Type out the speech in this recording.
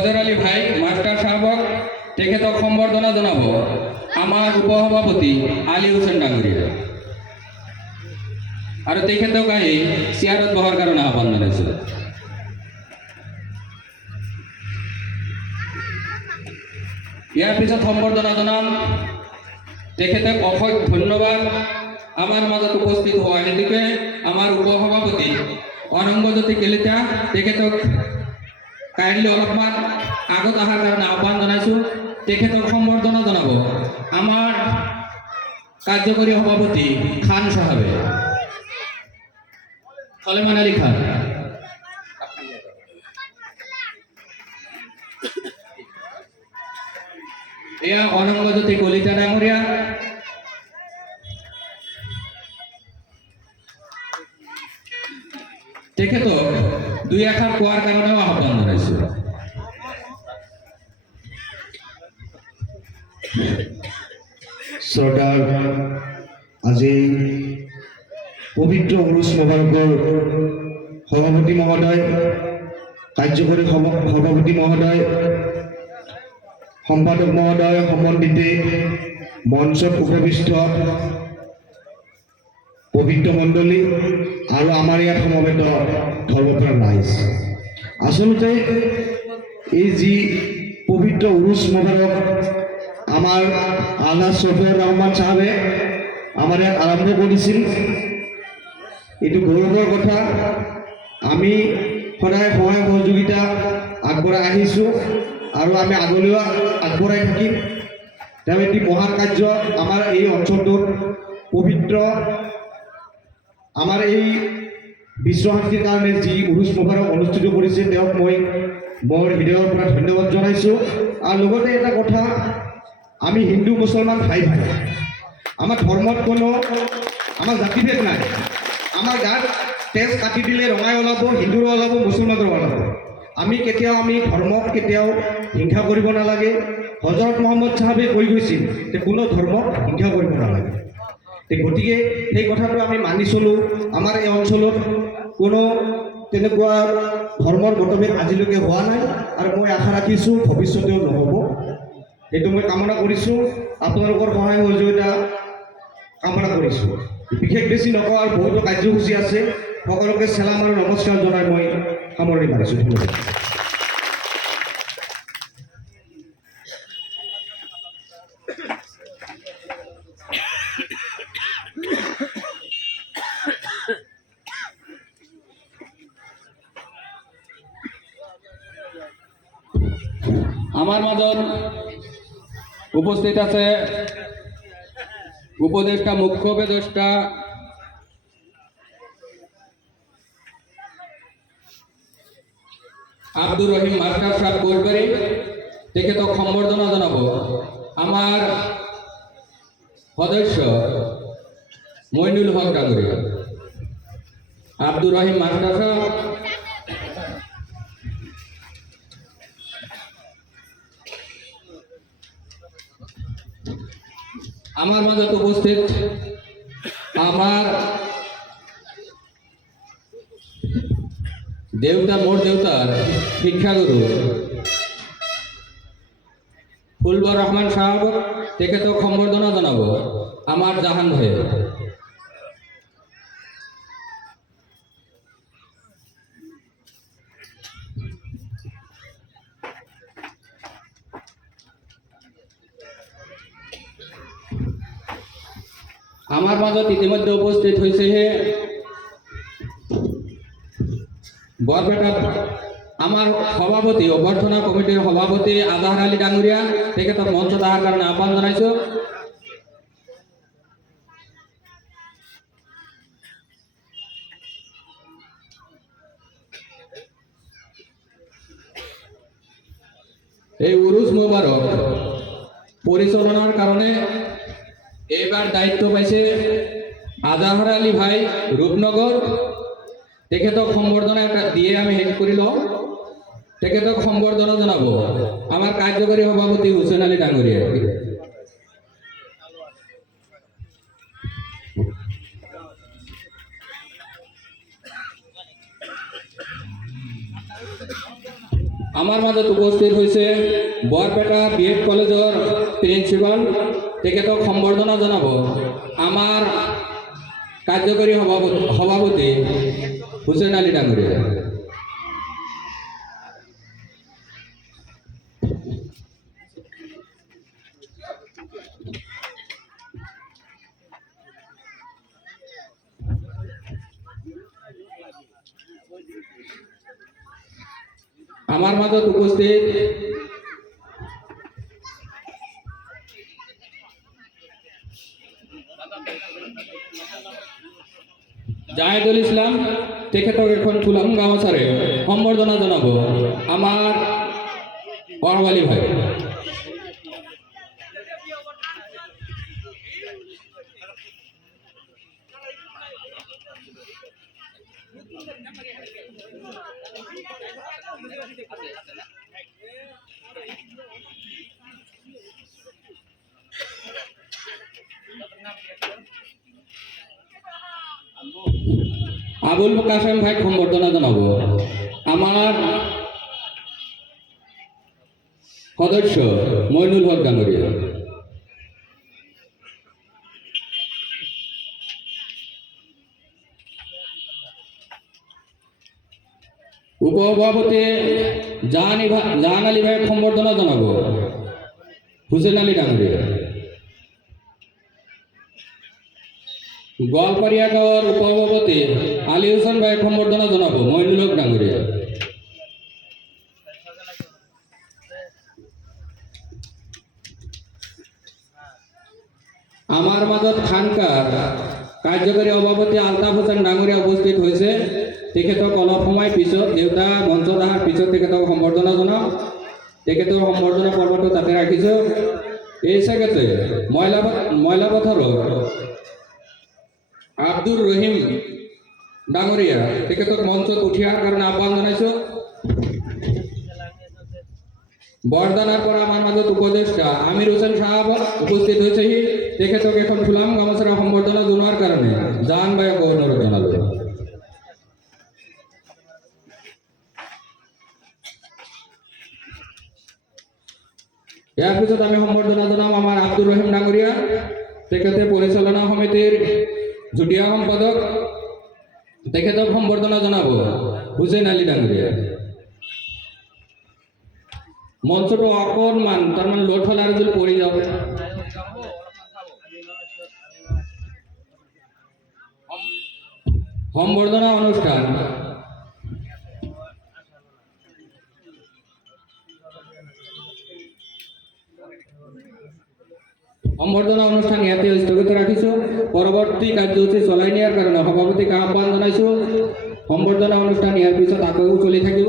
ফজর আলী ভাই মাস্টার সাহেবক তেখেতক সম্বৰ্ধনা জনাব আমাৰ উপসভাপতি আলী হুছেইন ডাঙৰীয়া আৰু তেখেতক আহি চেয়াৰত বহাৰ কাৰণে আহ্বান জনাইছোঁ। ইয়াৰ পিছত সম্বৰ্ধনা জনাম তেখেতক অশেষ ধন্যবাদ আমাৰ মাজত উপস্থিত হোৱা হেতুকে আমাৰ উপসভাপতি অনঙ্গজ্যোতি কলিতা তেখেতক কাইণ্ডলি অলপমান আগত অহাৰ কাৰণে আহ্বান জনাইছোঁ। তেখেতক সম্বৰ্ধনা জনাব আমাৰ কাৰ্যকৰী সভাপতি খান চাহাবে সলেমান আলী খান। এয়া অনঙ্গজ্যোতি কলিতা ডাঙৰীয়া, তেখেতক দুই এষাৰ কোৱাৰ কাৰণেও আহ্বান জনাইছোঁ। শ্রদ্ধার আজি পবিত্র উরুস মোবারকৰ সভাপতি মহোদয়, কাৰ্যকৰী সভাপতি মহোদয়, সম্পাদক মহোদয়, সমন্বিতে মঞ্চত উপবিষ্ট পবিত্ৰ মণ্ডলী আৰু আমাৰ ইয়াত সমবেত ধৰ্মপ্ৰাণ ৰাইজ, আচলতে এই যি পবিত্ৰ উৰুস মোবাৰক আমাৰ আল্লাহ সফিউর রহমান সাহেবে আমার ইয়াত আৰম্ভ কৰিছিল, এইটো গৌৰৱৰ কথা। আমি সদায় সহায় সহযোগিতা আগবঢ়াই আহিছোঁ আৰু আমি আগলৈও আগবঢ়াই থাকিম। তেওঁ এটি মহান কাৰ্য আমাৰ এই অঞ্চলটোত পবিত্ৰ আমাৰ এই বিশ্বশান্তিৰ কাৰণে যি উৰুস মোবাৰক অনুষ্ঠিত কৰিছে তেওঁক মই মোৰ হৃদয়ৰ পৰা ধন্যবাদ জনাইছোঁ। আৰু লগতে এটা কথা, আমি হিন্দু মুসলমান ভাই ভাই, আমার ধর্মত কোনো আমার জাতিভেদ নাই। আমার গাত তেজ কাটি দিলে ৰঙাই ওলাব, হিন্দুৰো ওলাব, মুছলমানৰো ওলাব। আমি ধৰ্মক কেতিয়াও হিংসা কৰিব নালাগে। হজৰত মহম্মদ চাহাবে কৈ গৈছিল যে কোনো ধৰ্মক হিংসা কৰিব নালাগে। গতিকে সেই কথাটো আমি মানি চলোঁ। আমাৰ এই অঞ্চলত কোনো তেনেকুৱা ধৰ্মৰ মতভেদ আজিলৈকে হোৱা নাই আৰু মই আশা ৰাখিছোঁ ভৱিষ্যতেও নহ'ব। এইটো মই কামনা কৰিছোঁ, আপোনালোকৰ সহায় সহযোগিতা কামনা কৰিছোঁ। বিশেষ বেছি নকওঁ, আৰু বহুতো কাৰ্যসূচী আছে। সকলোকে চেলাম আৰু নমস্কাৰ জনাই মই সামৰণি মাৰিছোঁ। ধন্যবাদ। আমাৰ মাজত উপস্থিত আছে উপদেষ্টা, মুখ্য উপদেষ্টা আব্দুর রহিম মাস্টার সাহেব গোলবাৰী, তেখেতক সম্বৰ্ধনা জনাব আমাৰ সদস্য মইনুল হক ডাঙৰীয়া। আব্দুর রহিম মাস্টার সাহেব আমার মাজত উপস্থিত আমার দেউতা, মোর দেউতার শিক্ষাগুরু ফুলবৰ ৰহমান সাহেব, তেখেতক সম্বৰ্ধনা জনাব আমাৰ জাহান ভাই। আমার মাজত ইতিমধ্যে উপস্থিত হৈছেহে বৰপেটা আমার সভাপতি, অভ্যর্থনা কমিটির সভাপতি আজহার আলী ডাঙৰীয়া, তেখেতক মঞ্চত অহাৰ কাৰণে আহ্বান জনাইছোঁ। এই উৰুস মোবারক পরিচালনার কারণে এবার দায়িত্ব পাইছে আজহার আলী ভাই রূপনগর, তেখেতক সম্বৰ্ধনা দিয়ে আমি শেষ কৰি লওঁ। তেখেতক সম্বৰ্ধনা জনাব আমাৰ কাৰ্যকৰী সভাপতি হুছেইন আলী ডাঙৰীয়া। আমাৰ মাজত উপস্থিত হৈছে বৰপেটা BEd কলেজৰ প্ৰিন্সিপাল, তেখেতক সম্বৰ্ধনা জনাব আমাৰ কাৰ্যকৰী সভাপতি হুছেইন আলী ডাঙৰীয়া। আমার মাজত উপস্থিত জাহিদুল ইসলাম, তেখেতক এখন ফুলাম গামোচাৰে সম্বৰ্ধনা জনাব আমাৰ পৰৱালী ভাই। আবুল কাশেম ভাই সম্বৰ্ধনা জনাব আমাৰ সদস্য মইনুল হক ডাঙৰীয়া। উপসভাপতি জাহান আলী ভাই সম্বৰ্ধনা জনাব হুছেইন আলী ডাঙৰীয়া। গোৱালপাৰীয়া গাঁৱৰ উপসভাপতি আলী হুছেইন ভাই সম্বৰ্ধনা জনাব মইনুল হক ডাঙৰীয়া। আমাৰ মাজত খানকাৰ কাৰ্যকৰী সভাপতি আলতাফ হুছেইন ডাঙৰীয়া উপস্থিত হৈছে, তেখেতক অলপ সময় পিছত দেউতা মঞ্চত অহাৰ পিছত তেখেতক সম্বৰ্ধনা জনাওঁ। তেখেতৰ সম্বৰ্ধনা পৰ্বটো তাতে ৰাখিছোঁ। এই চেগতে মইলাপথাৰৰ আব্দুর রহিম ডাঙৰীয়া, তেখেতক মঞ্চত উঠি অহাৰ কাৰণে আহ্বান জনাইছোঁ। বৰদানাৰ পৰা আমাৰ মাজত উপদেষ্টা আমিৰ হুছেইন সাহেব উপস্থিত হৈছেহি, তেখেতক এখন ফুলাম গামোচাৰে সম্বৰ্ধনা জনোৱাৰ কাৰণে জাহান ভাইক অনুৰোধ জনালোঁ। ইয়াৰ পিছত আমি সম্বৰ্ধনা জনাম আমাৰ আব্দুর রহিম ডাঙৰীয়া, তেখেতে পৰিচালনা সমিতিৰ যুটীয়া সম্পাদক, তেখেতক সম্বৰ্ধনা জনাব হুছেইন আলী ডাঙৰীয়া। মঞ্চটো অকণমান তাৰমানে লোড হ'লে আৰু যদি পৰি যাব। সম্বৰ্ধনা অনুষ্ঠান ইয়াতে স্থগিত ৰাখিছোঁ। পৰৱৰ্তী কাৰ্যসূচী চলাই নিয়াৰ কাৰণে সভাপতিক আহ্বান জনাইছোঁ। সম্বৰ্ধনা অনুষ্ঠান ইয়াৰ পিছত আকৌ চলি থাকিব।